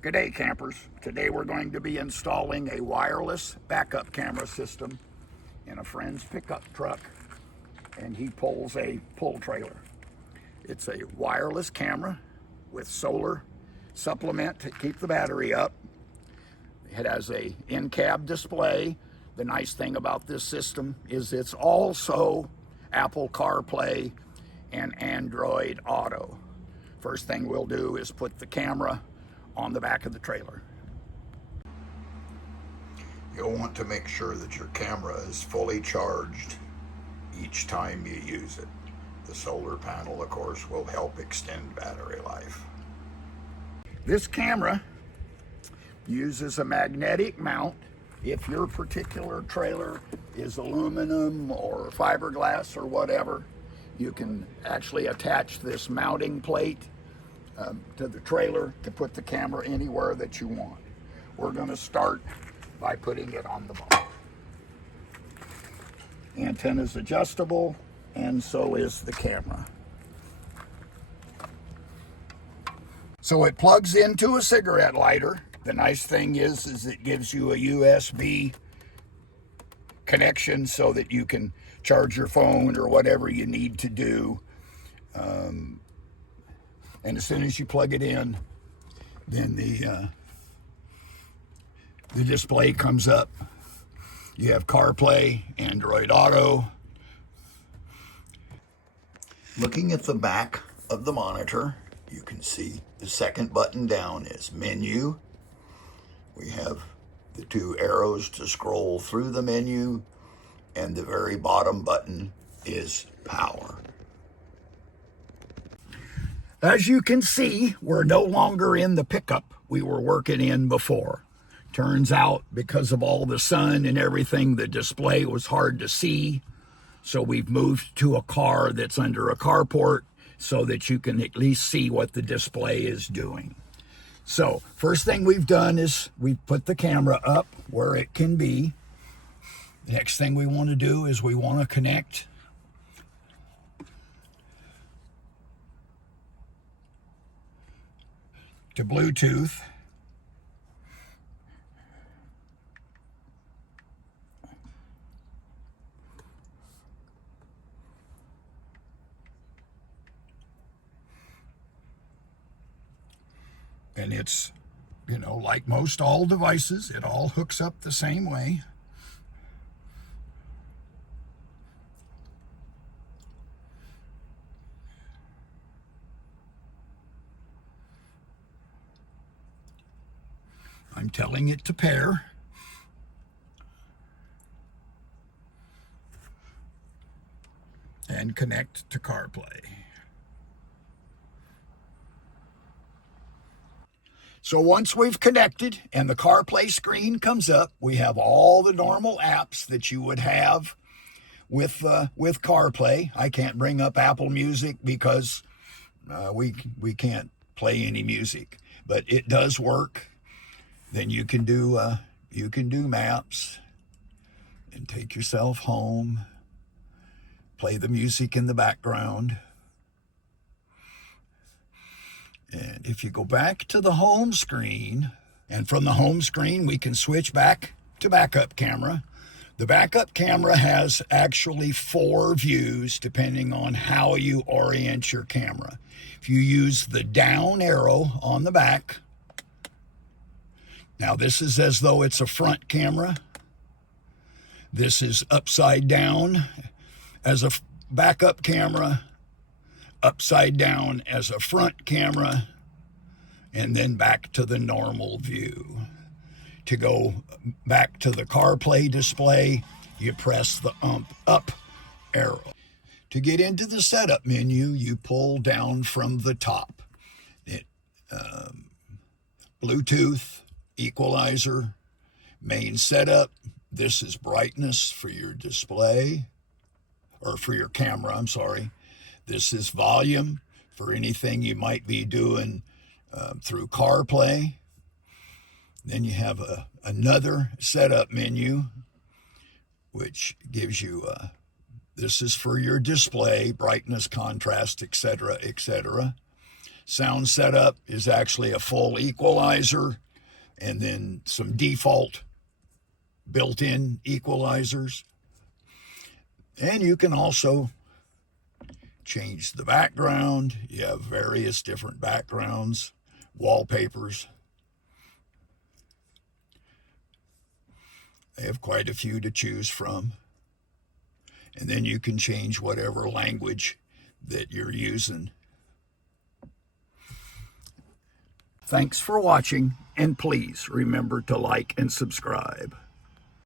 Good day, campers. Today we're going to be installing a wireless backup camera system in a friend's pickup truck, and he pulls a pull trailer. It's a wireless camera with solar supplement to keep the battery up. It has a in-cab display. The nice thing about this system is it's also Apple CarPlay and Android Auto. First thing we'll do is put the camera on the back of the trailer. You'll want to make sure that your camera is fully charged each time you use it. The solar panel, of course, will help extend battery life. This camera uses a magnetic mount. If your particular trailer is aluminum or fiberglass or whatever, you can actually attach this mounting plate to the trailer to put the camera anywhere that you want. We're going to start by putting it on the bottom. Antenna is adjustable, and so is the camera. So it plugs into a cigarette lighter. The nice thing is it gives you a USB connection so that you can charge your phone or whatever you need to do. And as soon as you plug it in, then the display comes up. You have CarPlay, Android Auto. Looking at the back of the monitor, you can see the second button down is menu. We have the two arrows to scroll through the menu, and the very bottom button is power. As you can see, we're no longer in the pickup we were working in before. Turns out, because of all the sun and everything, the display was hard to see. So we've moved to a car that's under a carport so that you can at least see what the display is doing. So first thing we've done is we've put the camera up where it can be. Next thing we want to do is we want to connect to BluTooth. And it's, like most all devices, it all hooks up the same way. I'm telling it to pair. And connect to CarPlay. So once we've connected and the CarPlay screen comes up, we have all the normal apps that you would have with CarPlay. I can't bring up Apple Music because we can't play any music, but it does work. Then you can do maps and take yourself home, play the music in the background. And if you go back to the home screen, and from the home screen we can switch back to backup camera. The backup camera has actually 4 views depending on how you orient your camera. If you use the down arrow on the back, now this is as though it's a front camera. This is upside down as a backup camera, upside down as a front camera, and then back to the normal view. To go back to the CarPlay display, you press the up arrow. To get into the setup menu, you pull down from the top. Bluetooth, equalizer, main setup. This is brightness for your display, or for your camera, I'm sorry. This is volume for anything you might be doing through CarPlay. Then you have another setup menu, which gives you, this is for your display, brightness, contrast, etc., etc. sound setup is actually a full equalizer and then some default built-in equalizers. And you can also change the background. You have various different backgrounds, wallpapers. They have quite a few to choose from. And then you can change whatever language that you're using. Thanks for watching, and please remember to like and subscribe.